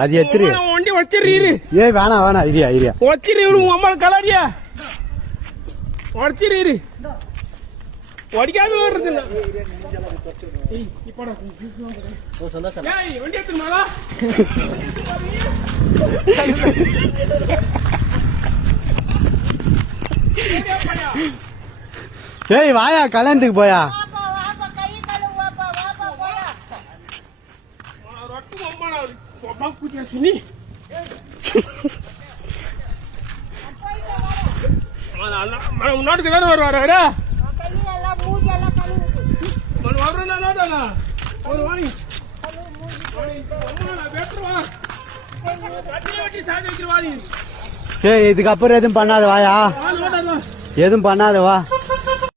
அது எத்திரி வண்டி வச்சிரு. ஏய் வேணாம் வேணாம் இரியா இரியா வச்சிரு. உங்க அம்மா கலாடியா வச்சிரு. ஒடிக்காம வர்றது வண்டி எடுத்துமாடா. ஏய் வாயா கல்யாணத்துக்கு போயா. முன்னாடி தானே வருவாரு ஏய் இதுக்கப்புறம் எதுவும் பண்ணாத வாயா. எதுவும் பண்ணாத வா.